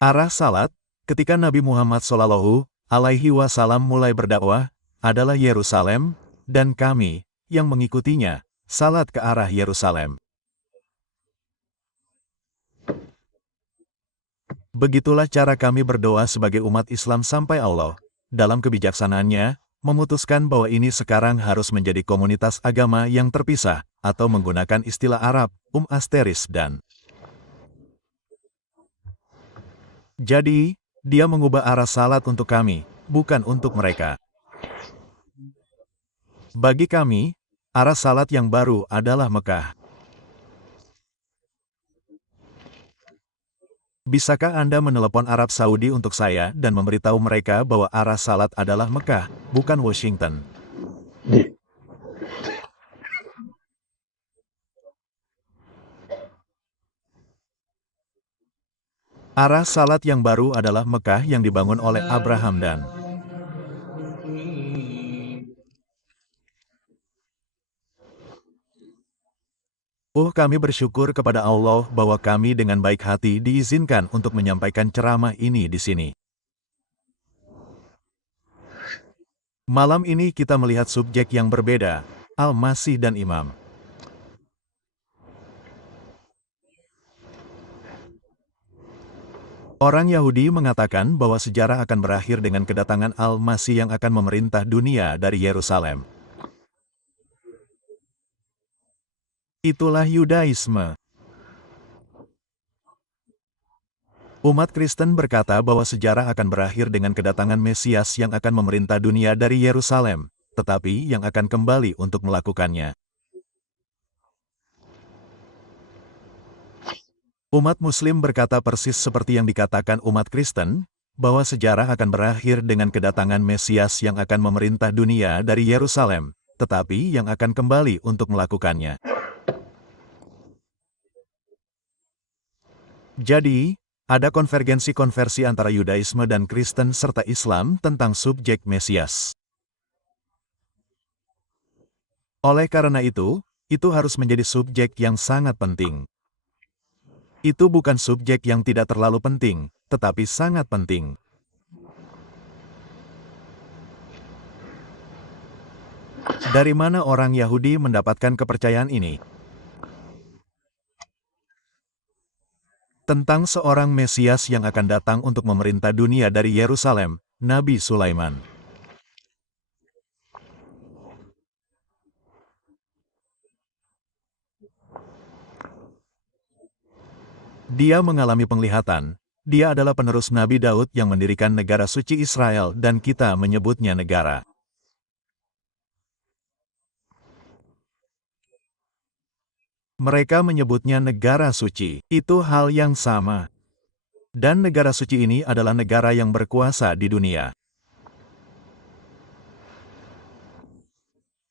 Arah salat, ketika Nabi Muhammad SAW mulai berdakwah, adalah Yerusalem, dan kami, yang mengikutinya, salat ke arah Yerusalem. Begitulah cara kami berdoa sebagai umat Islam sampai Allah, dalam kebijaksanaannya, memutuskan bahwa ini sekarang harus menjadi komunitas agama yang terpisah, atau menggunakan istilah Arab, Asteris dan. Jadi, dia mengubah arah salat untuk kami, bukan untuk mereka. Bagi kami, arah salat yang baru adalah Mekah. Bisakah Anda menelepon Arab Saudi untuk saya dan memberitahu mereka bahwa arah salat adalah Mekah, bukan Washington? Arah salat yang baru adalah Mekah yang dibangun oleh Abraham dan. Kami bersyukur kepada Allah bahwa kami dengan baik hati diizinkan untuk menyampaikan ceramah ini di sini. Malam ini kita melihat subjek yang berbeda, Al-Masih dan Imam. Orang Yahudi mengatakan bahwa sejarah akan berakhir dengan kedatangan Al-Masih yang akan memerintah dunia dari Yerusalem. Itulah Yudaisme. Umat Kristen berkata bahwa sejarah akan berakhir dengan kedatangan Mesias yang akan memerintah dunia dari Yerusalem, tetapi yang akan kembali untuk melakukannya. Umat Muslim berkata persis seperti yang dikatakan umat Kristen, bahwa sejarah akan berakhir dengan kedatangan Mesias yang akan memerintah dunia dari Yerusalem, tetapi yang akan kembali untuk melakukannya. Jadi, ada konvergensi-konversi antara Yudaisme dan Kristen serta Islam tentang subjek Mesias. Oleh karena itu harus menjadi subjek yang sangat penting. Itu bukan subjek yang tidak terlalu penting, tetapi sangat penting. Dari mana orang Yahudi mendapatkan kepercayaan ini? Tentang seorang Mesias yang akan datang untuk memerintah dunia dari Yerusalem, Nabi Sulaiman. Dia mengalami penglihatan. Dia adalah penerus Nabi Daud yang mendirikan negara suci Israel dan kita menyebutnya negara. Mereka menyebutnya negara suci. Itu hal yang sama. Dan negara suci ini adalah negara yang berkuasa di dunia.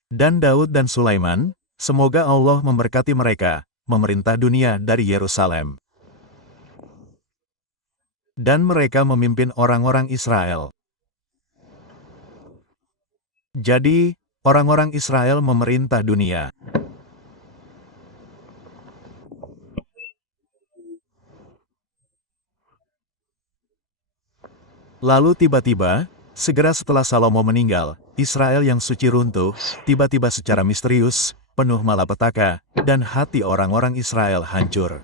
Dan Daud dan Sulaiman, semoga Allah memberkati mereka, memerintah dunia dari Yerusalem. Dan mereka memimpin orang-orang Israel. Jadi, orang-orang Israel memerintah dunia. Lalu tiba-tiba, segera setelah Salomo meninggal, Israel yang suci runtuh, tiba-tiba secara misterius, penuh malapetaka, dan hati orang-orang Israel hancur.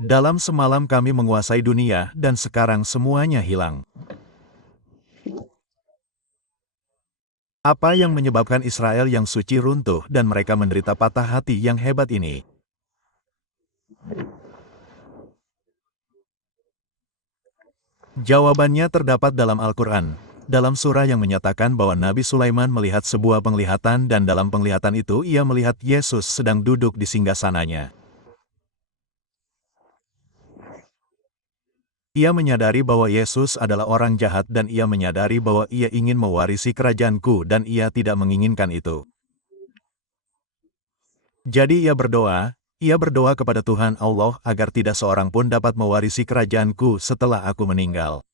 Dalam semalam kami menguasai dunia dan sekarang semuanya hilang. Apa yang menyebabkan Israel yang suci runtuh dan mereka menderita patah hati yang hebat ini? Jawabannya terdapat dalam Al-Quran, dalam surah yang menyatakan bahwa Nabi Sulaiman melihat sebuah penglihatan dan dalam penglihatan itu ia melihat Yesus sedang duduk di singgasananya. Ia menyadari bahwa Yesus adalah orang jahat dan ia menyadari bahwa ia ingin mewarisi kerajaanku dan ia tidak menginginkan itu. Jadi ia berdoa kepada Tuhan Allah agar tidak seorang pun dapat mewarisi kerajaanku setelah aku meninggal.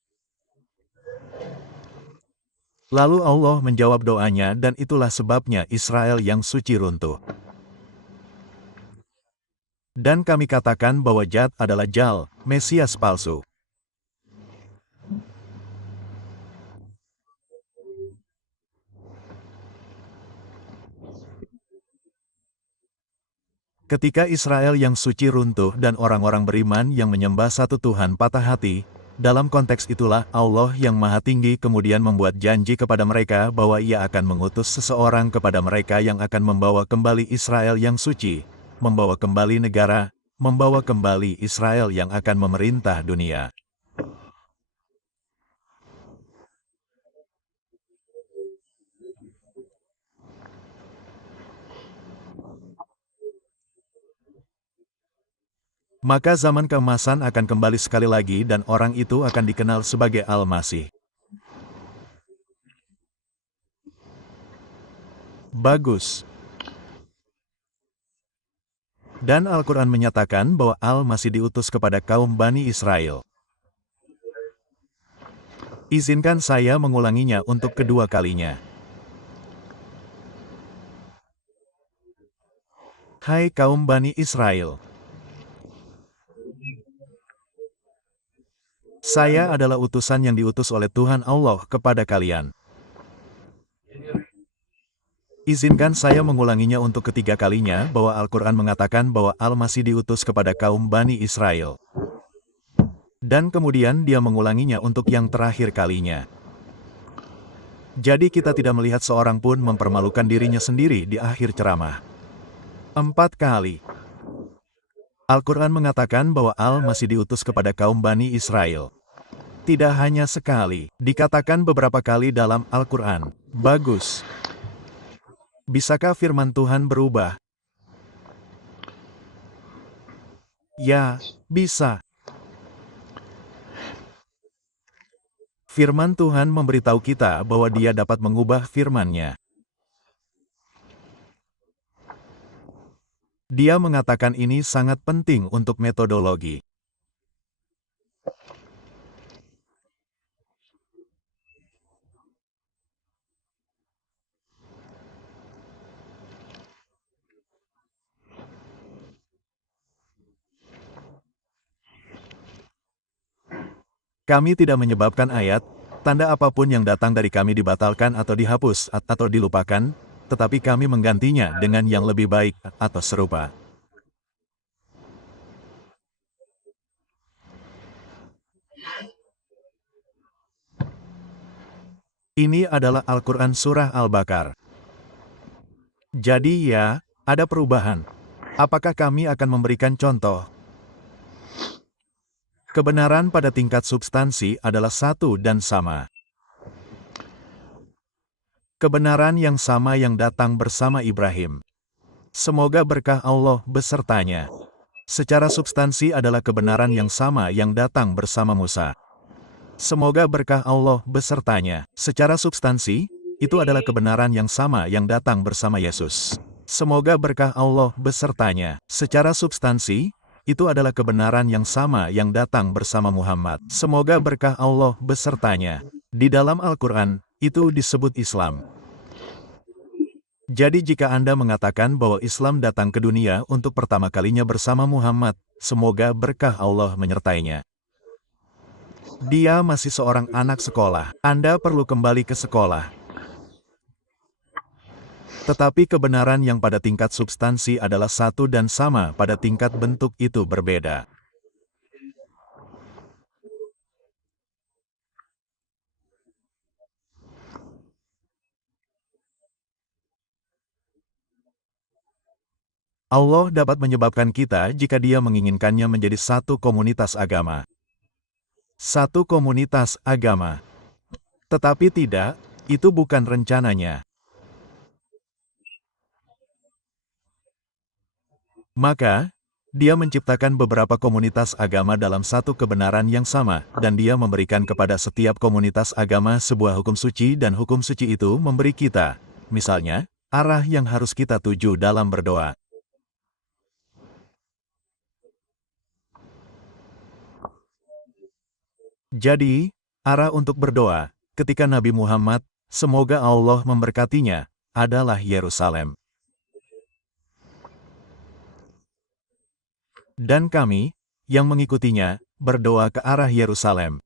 Lalu Allah menjawab doanya dan itulah sebabnya Israel yang suci runtuh. Dan kami katakan bahwa Jad adalah Jal, Mesias palsu. Ketika Israel yang suci runtuh dan orang-orang beriman yang menyembah satu Tuhan patah hati, dalam konteks itulah Allah yang Maha Tinggi kemudian membuat janji kepada mereka bahwa Ia akan mengutus seseorang kepada mereka yang akan membawa kembali Israel yang suci, membawa kembali negara, membawa kembali Israel yang akan memerintah dunia. Maka zaman keemasan akan kembali sekali lagi dan orang itu akan dikenal sebagai Al-Masih. Bagus. Dan Al-Quran menyatakan bahwa Al-Masih diutus kepada kaum Bani Israel. Izinkan saya mengulanginya untuk kedua kalinya. Hai kaum Bani Israel. Saya adalah utusan yang diutus oleh Tuhan Allah kepada kalian. Izinkan saya mengulanginya untuk ketiga kalinya bahwa Al-Quran mengatakan bahwa Al-Masih diutus kepada kaum Bani Israel. Dan kemudian dia mengulanginya untuk yang terakhir kalinya. Jadi kita tidak melihat seorang pun mempermalukan dirinya sendiri di akhir ceramah. 4 kali. Al-Quran mengatakan bahwa Al-Masih diutus kepada kaum Bani Israel. Tidak hanya sekali, dikatakan beberapa kali dalam Al-Quran. Bagus. Bisakah firman Tuhan berubah? Ya, bisa. Firman Tuhan memberitahu kita bahwa Dia dapat mengubah firman-Nya. Dia mengatakan ini sangat penting untuk metodologi. Kami tidak menyebabkan ayat, tanda apapun yang datang dari kami dibatalkan atau dihapus atau dilupakan, tetapi kami menggantinya dengan yang lebih baik atau serupa. Ini adalah Al-Quran Surah Al-Baqarah. Jadi ya, ada perubahan. Apakah kami akan memberikan contoh? Kebenaran pada tingkat substansi adalah satu dan sama. Kebenaran yang sama yang datang bersama Ibrahim. Semoga berkah Allah besertanya. Secara substansi adalah kebenaran yang sama yang datang bersama Musa. Semoga berkah Allah besertanya. Secara substansi, itu adalah kebenaran yang sama yang datang bersama Yesus. Semoga berkah Allah besertanya. Secara substansi, itu adalah kebenaran yang sama yang datang bersama Muhammad. Semoga berkah Allah besertanya. Di dalam Al-Quran, itu disebut Islam. Jadi jika Anda mengatakan bahwa Islam datang ke dunia untuk pertama kalinya bersama Muhammad, semoga berkah Allah menyertainya. Dia masih seorang anak sekolah. Anda perlu kembali ke sekolah. Tetapi kebenaran yang pada tingkat substansi adalah satu dan sama pada tingkat bentuk itu berbeda. Allah dapat menyebabkan kita jika Dia menginginkannya menjadi satu komunitas agama. Satu komunitas agama. Tetapi tidak, itu bukan rencananya. Maka, Dia menciptakan beberapa komunitas agama dalam satu kebenaran yang sama, dan Dia memberikan kepada setiap komunitas agama sebuah hukum suci dan hukum suci itu memberi kita, misalnya, arah yang harus kita tuju dalam berdoa. Jadi, arah untuk berdoa, ketika Nabi Muhammad semoga Allah memberkatinya, adalah Yerusalem. Dan kami, yang mengikutinya, berdoa ke arah Yerusalem.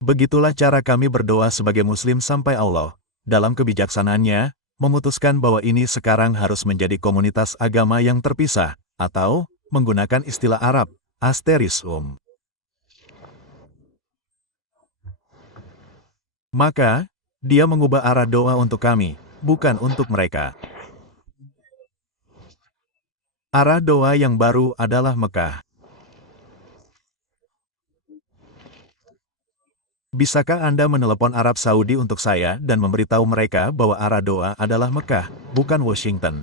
Begitulah cara kami berdoa sebagai Muslim sampai Allah, dalam kebijaksanaannya, memutuskan bahwa ini sekarang harus menjadi komunitas agama yang terpisah, atau, menggunakan istilah Arab, asteris. Maka, dia mengubah arah doa untuk kami, bukan untuk mereka. Arah doa yang baru adalah Mekah. Bisakah Anda menelepon Arab Saudi untuk saya dan memberitahu mereka bahwa arah doa adalah Mekah, bukan Washington?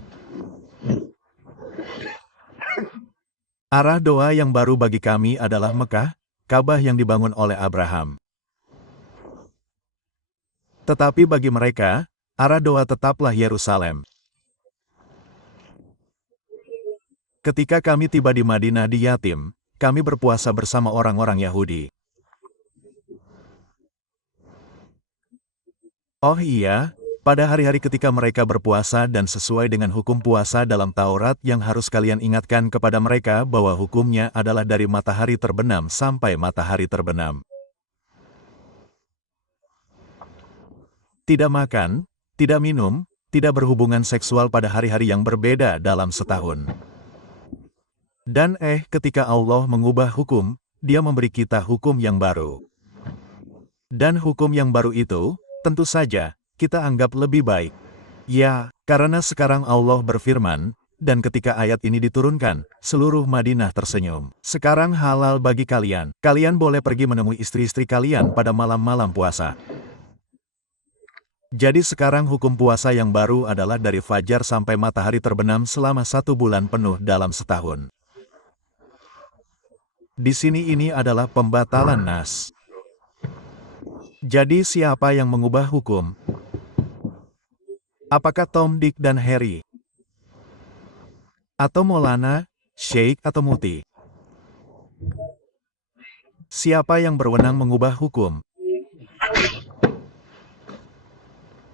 Arah doa yang baru bagi kami adalah Mekah, Ka'bah yang dibangun oleh Abraham. Tetapi bagi mereka, arah doa tetaplah Yerusalem. Ketika kami tiba di Madinah di Yatim, kami berpuasa bersama orang-orang Yahudi. Oh iya, pada hari-hari ketika mereka berpuasa dan sesuai dengan hukum puasa dalam Taurat yang harus kalian ingatkan kepada mereka bahwa hukumnya adalah dari matahari terbenam sampai matahari terbenam. Tidak makan, tidak minum, tidak berhubungan seksual pada hari-hari yang berbeda dalam setahun. Dan ketika Allah mengubah hukum, Dia memberi kita hukum yang baru. Dan hukum yang baru itu, tentu saja, kita anggap lebih baik. Ya, karena sekarang Allah berfirman, dan ketika ayat ini diturunkan, seluruh Madinah tersenyum. Sekarang halal bagi kalian. Kalian boleh pergi menemui istri-istri kalian pada malam-malam puasa. Jadi sekarang hukum puasa yang baru adalah dari fajar sampai matahari terbenam selama 1 bulan penuh dalam setahun. Di sini ini adalah pembatalan nas. Jadi siapa yang mengubah hukum? Apakah Tom, Dick, dan Harry? Atau Maulana, Sheikh, atau Muti? Siapa yang berwenang mengubah hukum?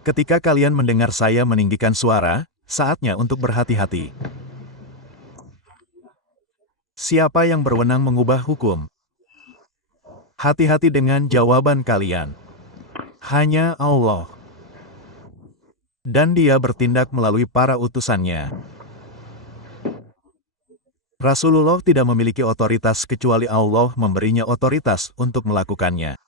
Ketika kalian mendengar saya meninggikan suara, saatnya untuk berhati-hati. Siapa yang berwenang mengubah hukum? Hati-hati dengan jawaban kalian. Hanya Allah. Dan Dia bertindak melalui para utusannya. Rasulullah tidak memiliki otoritas kecuali Allah memberinya otoritas untuk melakukannya.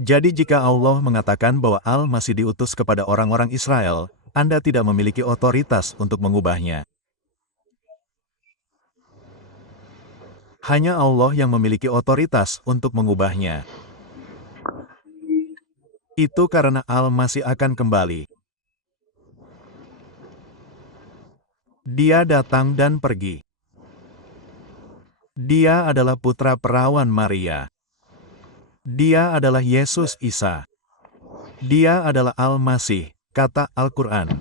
Jadi jika Allah mengatakan bahwa Al-Masih diutus kepada orang-orang Israel, Anda tidak memiliki otoritas untuk mengubahnya. Hanya Allah yang memiliki otoritas untuk mengubahnya. Itu karena Al-Masih akan kembali. Dia datang dan pergi. Dia adalah putra perawan Maria. Dia adalah Yesus Isa. Dia adalah Al-Masih, kata Al-Quran.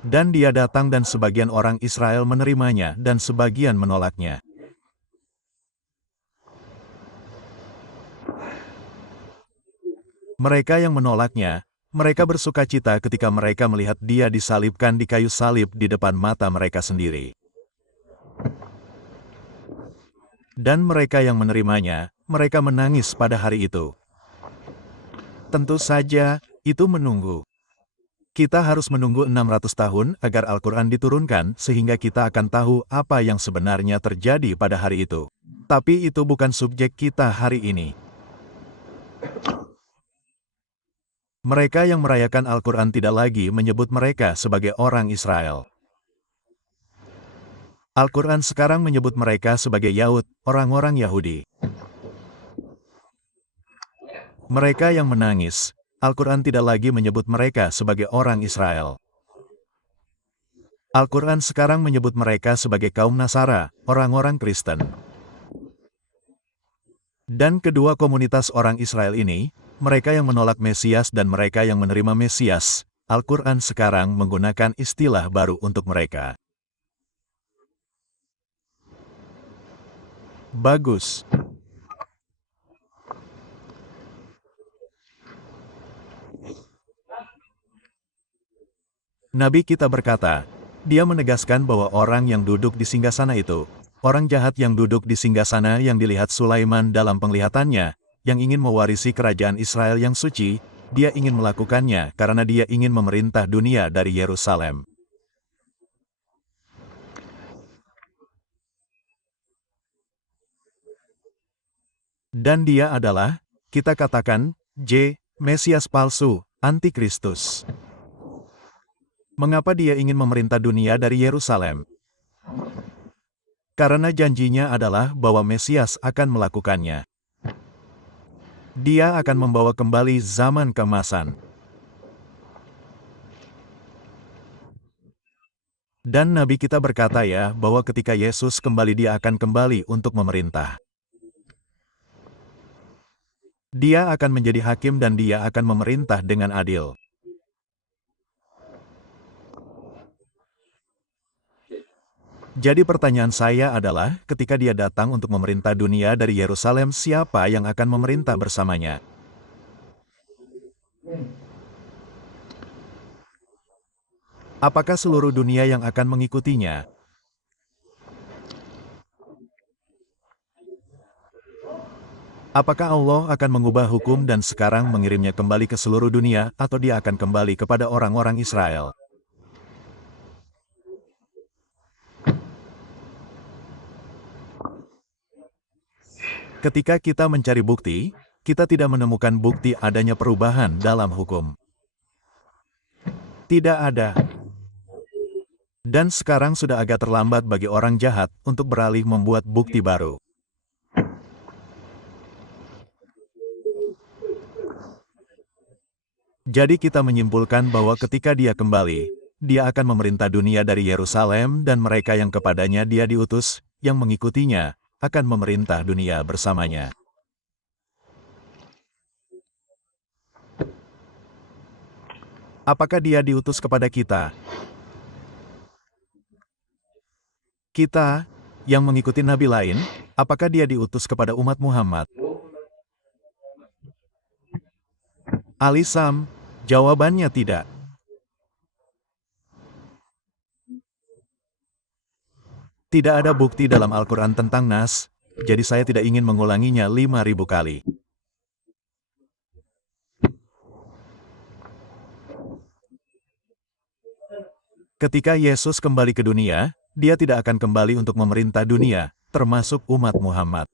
Dan Dia datang dan sebagian orang Israel menerimanya dan sebagian menolaknya. Mereka yang menolaknya, mereka bersukacita ketika mereka melihat Dia disalibkan di kayu salib di depan mata mereka sendiri. Dan mereka yang menerimanya, mereka menangis pada hari itu. Tentu saja, itu menunggu. Kita harus menunggu 600 tahun agar Al-Quran diturunkan sehingga kita akan tahu apa yang sebenarnya terjadi pada hari itu. Tapi itu bukan subjek kita hari ini. Mereka yang merayakan Al-Quran tidak lagi menyebut mereka sebagai orang Israel. Al-Quran sekarang menyebut mereka sebagai Yahud, orang-orang Yahudi. Mereka yang menangis, Al-Quran tidak lagi menyebut mereka sebagai orang Israel. Al-Quran sekarang menyebut mereka sebagai kaum Nasara, orang-orang Kristen. Dan kedua komunitas orang Israel ini, mereka yang menolak Mesias dan mereka yang menerima Mesias, Al-Quran sekarang menggunakan istilah baru untuk mereka. Bagus. Nabi kita berkata, dia menegaskan bahwa orang yang duduk di singgasana itu, orang jahat yang duduk di singgasana yang dilihat Sulaiman dalam penglihatannya, yang ingin mewarisi kerajaan Israel yang suci, dia ingin melakukannya karena dia ingin memerintah dunia dari Yerusalem. Dan dia adalah, kita katakan, Mesias palsu, Antikristus. Mengapa dia ingin memerintah dunia dari Yerusalem? Karena janjinya adalah bahwa Mesias akan melakukannya. Dia akan membawa kembali zaman keemasan. Dan Nabi kita berkata ya, bahwa ketika Yesus kembali dia akan kembali untuk memerintah. Dia akan menjadi hakim dan dia akan memerintah dengan adil. Jadi pertanyaan saya adalah, ketika dia datang untuk memerintah dunia dari Yerusalem, siapa yang akan memerintah bersamanya? Apakah seluruh dunia yang akan mengikutinya? Apakah Allah akan mengubah hukum dan sekarang mengirimnya kembali ke seluruh dunia, atau dia akan kembali kepada orang-orang Israel? Ketika kita mencari bukti, kita tidak menemukan bukti adanya perubahan dalam hukum. Tidak ada. Dan sekarang sudah agak terlambat bagi orang jahat untuk beralih membuat bukti baru. Jadi kita menyimpulkan bahwa ketika dia kembali, dia akan memerintah dunia dari Yerusalem dan mereka yang kepadanya dia diutus, yang mengikutinya, akan memerintah dunia bersamanya. Apakah dia diutus kepada kita? Kita, yang mengikuti nabi lain, apakah dia diutus kepada umat Muhammad? Alisam, jawabannya tidak. Tidak ada bukti dalam Al-Quran tentang Nas, jadi saya tidak ingin mengulanginya 5.000 kali. Ketika Yesus kembali ke dunia, dia tidak akan kembali untuk memerintah dunia, termasuk umat Muhammad.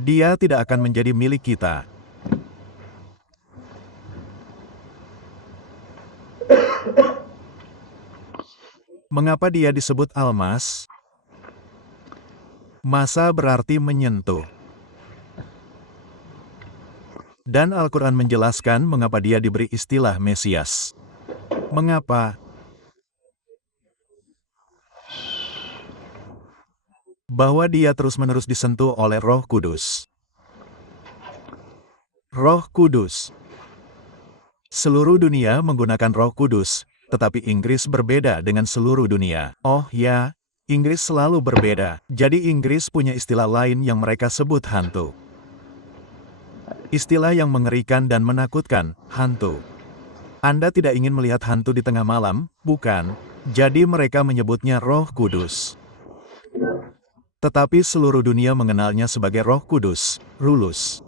Dia tidak akan menjadi milik kita. Mengapa dia disebut Al-Mas? Masa berarti menyentuh. Dan Al-Quran menjelaskan mengapa dia diberi istilah Mesias. Mengapa? Bahwa dia terus-menerus disentuh oleh Roh Kudus. Roh Kudus. Seluruh dunia menggunakan Roh Kudus, tetapi Inggris berbeda dengan seluruh dunia. Oh ya, Inggris selalu berbeda. Jadi Inggris punya istilah lain yang mereka sebut hantu. Istilah yang mengerikan dan menakutkan, hantu. Anda tidak ingin melihat hantu di tengah malam, bukan? Jadi mereka menyebutnya Roh Kudus. Tetapi seluruh dunia mengenalnya sebagai Roh Kudus, Rulus.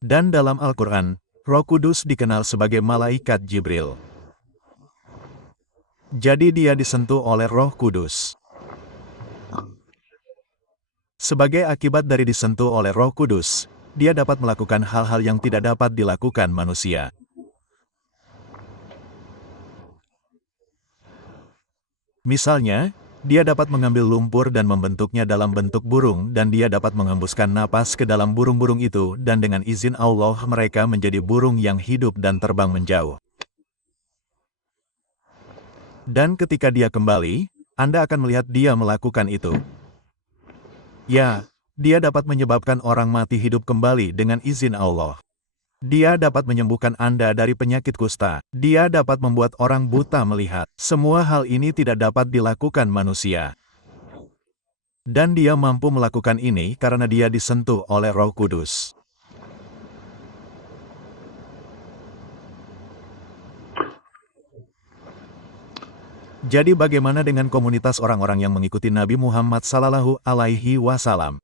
Dan dalam Al-Quran, Roh Kudus dikenal sebagai Malaikat Jibril. Jadi dia disentuh oleh Roh Kudus. Sebagai akibat dari disentuh oleh Roh Kudus, dia dapat melakukan hal-hal yang tidak dapat dilakukan manusia. Misalnya, dia dapat mengambil lumpur dan membentuknya dalam bentuk burung dan dia dapat menghembuskan napas ke dalam burung-burung itu dan dengan izin Allah mereka menjadi burung yang hidup dan terbang menjauh. Dan ketika dia kembali, Anda akan melihat dia melakukan itu. Ya, dia dapat menyebabkan orang mati hidup kembali dengan izin Allah. Dia dapat menyembuhkan Anda dari penyakit kusta. Dia dapat membuat orang buta melihat. Semua hal ini tidak dapat dilakukan manusia. Dan dia mampu melakukan ini karena dia disentuh oleh Roh Kudus. Jadi bagaimana dengan komunitas orang-orang yang mengikuti Nabi Muhammad Sallallahu Alaihi Wasallam?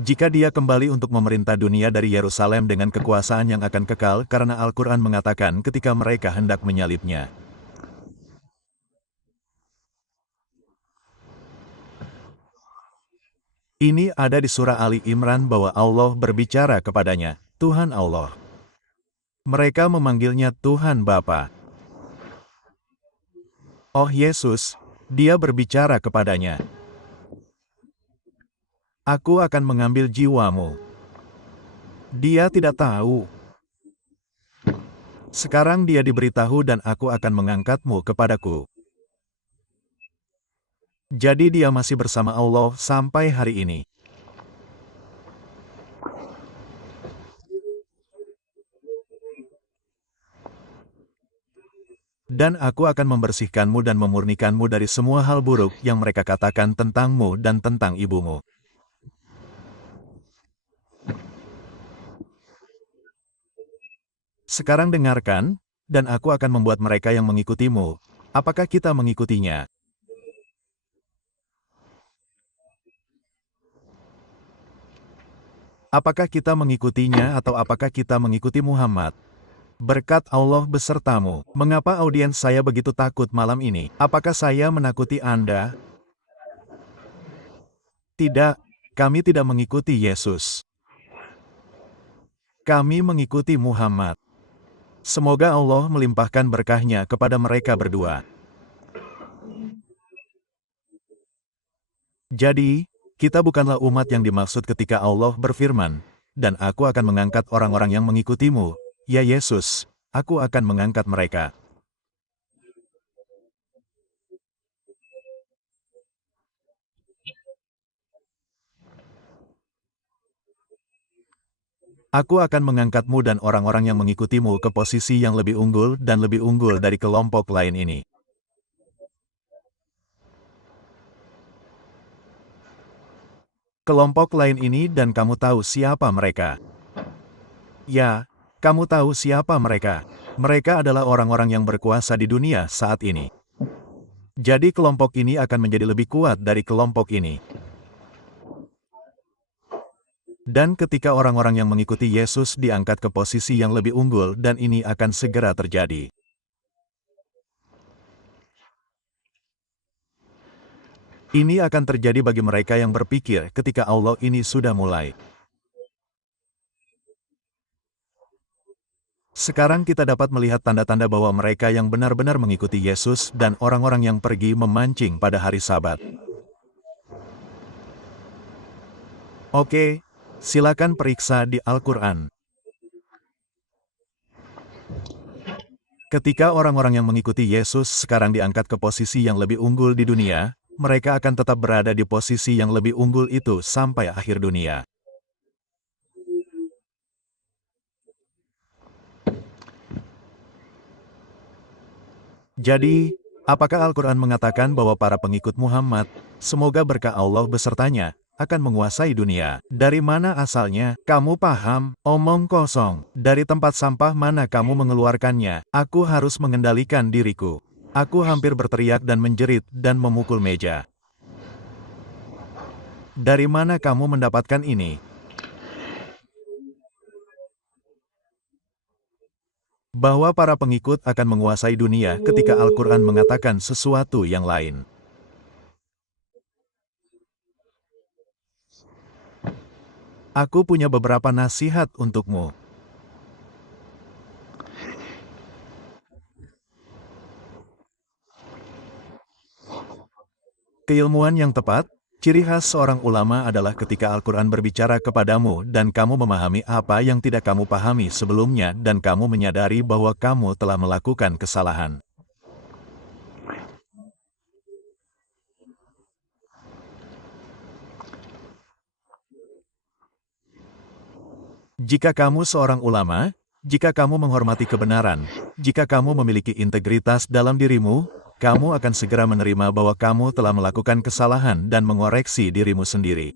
Jika dia kembali untuk memerintah dunia dari Yerusalem dengan kekuasaan yang akan kekal karena Al-Quran mengatakan ketika mereka hendak menyalibnya. Ini ada di surah Ali Imran bahwa Allah berbicara kepadanya, Tuhan Allah. Mereka memanggilnya Tuhan Bapa. Oh Yesus, dia berbicara kepadanya. Aku akan mengambil jiwamu. Dia tidak tahu. Sekarang dia diberitahu dan aku akan mengangkatmu kepadaku. Jadi dia masih bersama Allah sampai hari ini. Dan aku akan membersihkanmu dan memurnikanmu dari semua hal buruk yang mereka katakan tentangmu dan tentang ibumu. Sekarang dengarkan, dan aku akan membuat mereka yang mengikutimu. Apakah kita mengikutinya? Apakah kita mengikutinya atau apakah kita mengikuti Muhammad? Berkat Allah besertamu. Mengapa audiens saya begitu takut malam ini? Apakah saya menakuti Anda? Tidak, kami tidak mengikuti Yesus. Kami mengikuti Muhammad. Semoga Allah melimpahkan berkahnya kepada mereka berdua. Jadi, kita bukanlah umat yang dimaksud ketika Allah berfirman, dan aku akan mengangkat orang-orang yang mengikutimu, ya Yesus, aku akan mengangkat mereka. Aku akan mengangkatmu dan orang-orang yang mengikutimu ke posisi yang lebih unggul dan lebih unggul dari kelompok lain ini. Kelompok lain ini dan kamu tahu siapa mereka. Ya, kamu tahu siapa mereka. Mereka adalah orang-orang yang berkuasa di dunia saat ini. Jadi kelompok ini akan menjadi lebih kuat dari kelompok ini. Dan ketika orang-orang yang mengikuti Yesus diangkat ke posisi yang lebih unggul dan ini akan segera terjadi. Ini akan terjadi bagi mereka yang berpikir ketika Allah ini sudah mulai. Sekarang kita dapat melihat tanda-tanda bahwa mereka yang benar-benar mengikuti Yesus dan orang-orang yang pergi memancing pada hari Sabat. Oke, silakan periksa di Al-Quran. Ketika orang-orang yang mengikuti Yesus sekarang diangkat ke posisi yang lebih unggul di dunia, mereka akan tetap berada di posisi yang lebih unggul itu sampai akhir dunia. Jadi, apakah Al-Quran mengatakan bahwa para pengikut Muhammad, semoga berkah Allah besertanya, akan menguasai dunia? Dari mana asalnya? Kamu paham? Omong kosong. Dari tempat sampah mana kamu mengeluarkannya? Aku harus mengendalikan diriku. Aku hampir berteriak dan menjerit dan memukul meja. Dari mana kamu mendapatkan ini? Bahwa para pengikut akan menguasai dunia ketika Al-Quran mengatakan sesuatu yang lain. Aku punya beberapa nasihat untukmu. Keilmuan yang tepat, ciri khas seorang ulama adalah ketika Al-Quran berbicara kepadamu dan kamu memahami apa yang tidak kamu pahami sebelumnya dan kamu menyadari bahwa kamu telah melakukan kesalahan. Jika kamu seorang ulama, jika kamu menghormati kebenaran, jika kamu memiliki integritas dalam dirimu, kamu akan segera menerima bahwa kamu telah melakukan kesalahan dan mengoreksi dirimu sendiri.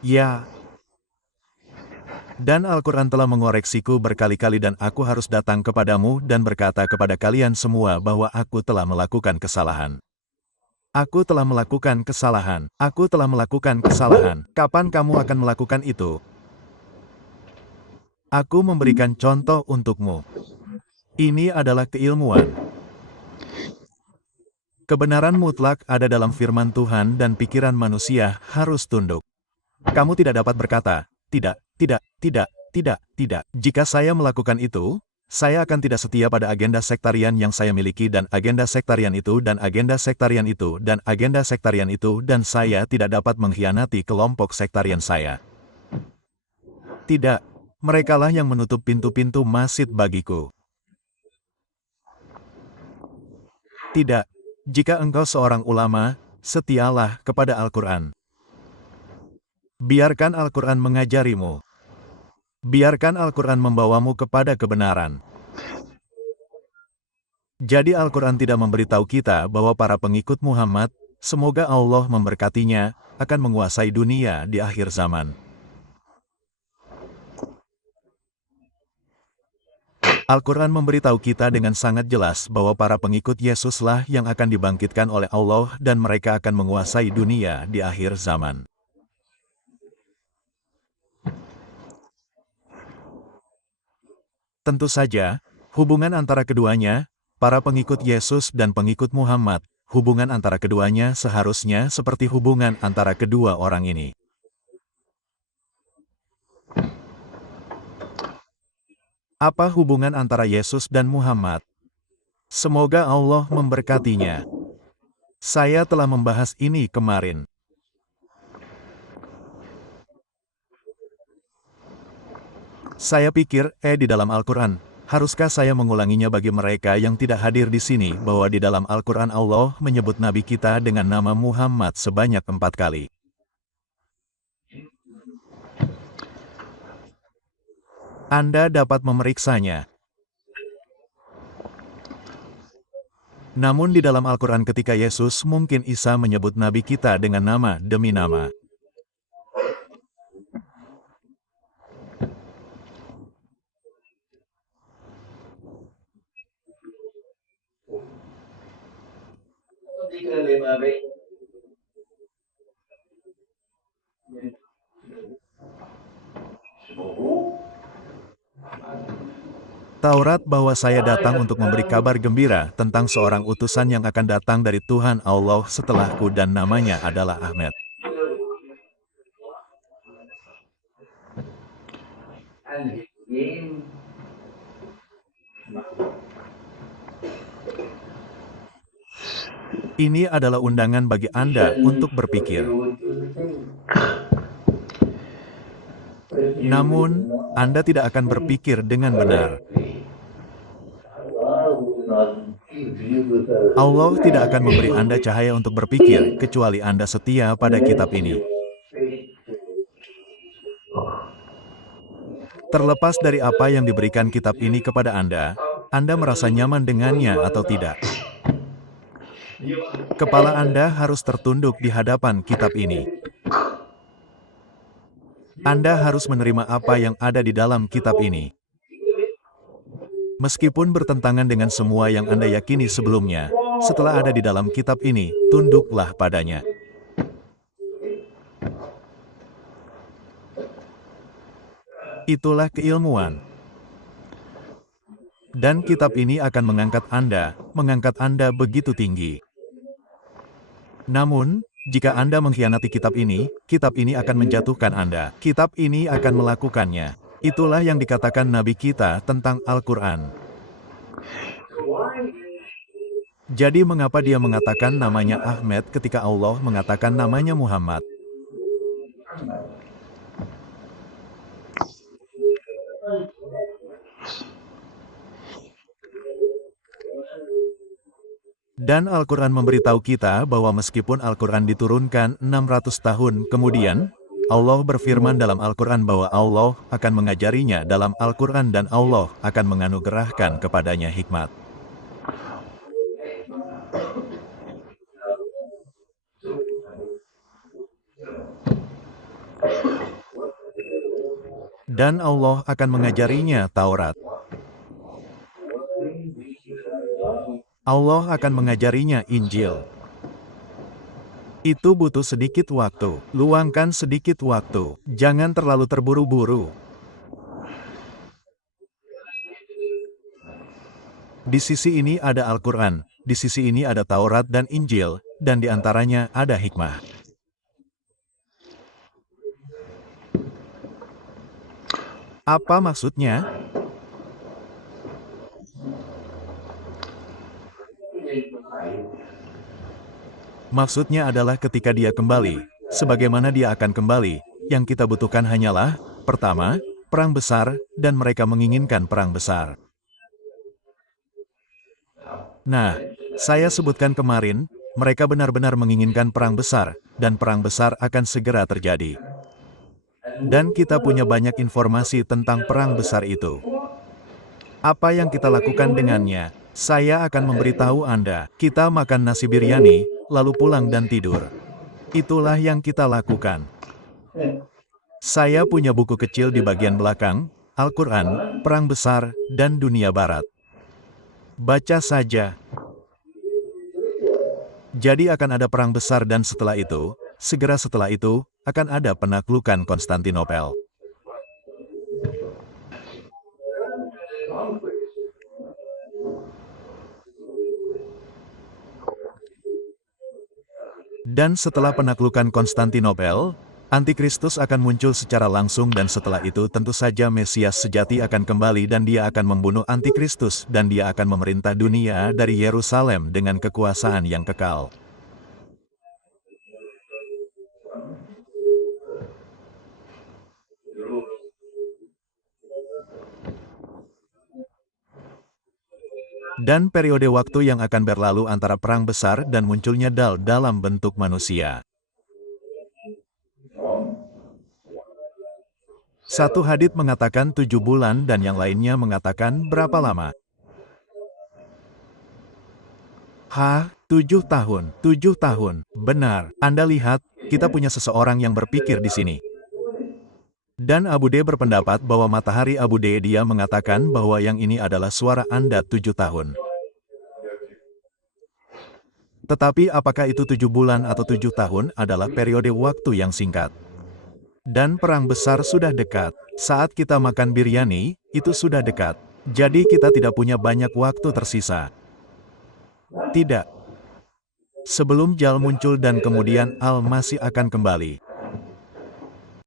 Ya, dan Al-Quran telah mengoreksiku berkali-kali dan aku harus datang kepadamu dan berkata kepada kalian semua bahwa aku telah melakukan kesalahan. Aku telah melakukan kesalahan. Aku telah melakukan kesalahan. Kapan kamu akan melakukan itu? Aku memberikan contoh untukmu. Ini adalah keilmuan. Kebenaran mutlak ada dalam firman Tuhan dan pikiran manusia harus tunduk. Kamu tidak dapat berkata, tidak, tidak, tidak, tidak, tidak. Jika saya melakukan itu, saya akan tidak setia pada agenda sektarian yang saya miliki dan agenda sektarian itu dan agenda sektarian itu dan agenda sektarian itu dan saya tidak dapat mengkhianati kelompok sektarian saya. Tidak, merekalah yang menutup pintu-pintu masjid bagiku. Tidak, jika engkau seorang ulama, setialah kepada Al-Quran. Biarkan Al-Quran mengajarimu. Biarkan Al-Quran membawamu kepada kebenaran. Jadi Al-Quran tidak memberitahu kita bahwa para pengikut Muhammad, semoga Allah memberkatinya, akan menguasai dunia di akhir zaman. Al-Quran memberitahu kita dengan sangat jelas bahwa para pengikut Yesuslah yang akan dibangkitkan oleh Allah dan mereka akan menguasai dunia di akhir zaman. Tentu saja, hubungan antara keduanya, para pengikut Yesus dan pengikut Muhammad, hubungan antara keduanya seharusnya seperti hubungan antara kedua orang ini. Apa hubungan antara Yesus dan Muhammad? Semoga Allah memberkatinya. Saya telah membahas ini kemarin. Saya pikir, di dalam Al-Quran, haruskah saya mengulanginya bagi mereka yang tidak hadir di sini bahwa di dalam Al-Quran Allah menyebut Nabi kita dengan nama Muhammad sebanyak 4 kali. Anda dapat memeriksanya. Namun di dalam Al-Quran ketika Yesus mungkin Isa menyebut Nabi kita dengan nama demi nama. Taurat bahwa saya datang untuk memberi kabar gembira tentang seorang utusan yang akan datang dari Tuhan Allah setelahku dan namanya adalah Ahmed. Ini adalah undangan bagi Anda untuk berpikir. Namun, Anda tidak akan berpikir dengan benar. Allah tidak akan memberi Anda cahaya untuk berpikir, kecuali Anda setia pada kitab ini. Terlepas dari apa yang diberikan kitab ini kepada Anda merasa nyaman dengannya atau tidak. Kepala Anda harus tertunduk di hadapan kitab ini. Anda harus menerima apa yang ada di dalam kitab ini. Meskipun bertentangan dengan semua yang Anda yakini sebelumnya, setelah ada di dalam kitab ini, tunduklah padanya. Itulah keilmuan. Dan kitab ini akan mengangkat Anda begitu tinggi. Namun, jika Anda mengkhianati kitab ini akan menjatuhkan Anda. Kitab ini akan melakukannya. Itulah yang dikatakan Nabi kita tentang Al-Quran. Jadi mengapa dia mengatakan namanya Ahmed ketika Allah mengatakan namanya Muhammad? Dan Al-Quran memberitahu kita bahwa meskipun Al-Quran diturunkan 600 tahun kemudian, Allah berfirman dalam Al-Quran bahwa Allah akan mengajarinya dalam Al-Quran dan Allah akan menganugerahkan kepadanya hikmat. Dan Allah akan mengajarinya Taurat. Allah akan mengajarinya Injil. Itu butuh sedikit waktu. Luangkan sedikit waktu. Jangan terlalu terburu-buru. Di sisi ini ada Al-Quran, di sisi ini ada Taurat dan Injil, dan di antaranya ada hikmah. Apa maksudnya? Maksudnya adalah ketika dia kembali, sebagaimana dia akan kembali, yang kita butuhkan hanyalah, pertama, perang besar, dan mereka menginginkan perang besar. Nah, saya sebutkan kemarin, mereka benar-benar menginginkan perang besar, dan perang besar akan segera terjadi. Dan kita punya banyak informasi tentang perang besar itu. Apa yang kita lakukan dengannya? Saya akan memberitahu Anda, kita makan nasi biryani, lalu pulang dan tidur. Itulah yang kita lakukan. Saya punya buku kecil di bagian belakang, Al-Quran, Perang Besar, dan Dunia Barat. Baca saja. Jadi akan ada perang besar dan setelah itu, segera setelah itu, akan ada penaklukan Konstantinopel. Dan setelah penaklukan Konstantinopel, Antikristus akan muncul secara langsung dan setelah itu tentu saja Mesias sejati akan kembali dan dia akan membunuh Antikristus dan dia akan memerintah dunia dari Yerusalem dengan kekuasaan yang kekal. Dan periode waktu yang akan berlalu antara perang besar dan munculnya Dal dalam bentuk manusia. Satu hadits mengatakan 7 bulan dan yang lainnya mengatakan berapa lama? 7 tahun. 7 tahun. Benar. Anda lihat, kita punya seseorang yang berpikir di sini. Dan Abu D berpendapat bahwa matahari Abu D dia mengatakan bahwa yang ini adalah suara Anda 7 tahun. Tetapi apakah itu 7 bulan atau 7 tahun adalah periode waktu yang singkat. Dan perang besar sudah dekat. Saat kita makan biryani, itu sudah dekat. Jadi kita tidak punya banyak waktu tersisa. Tidak. Sebelum Jal muncul dan kemudian Al-Masih akan kembali.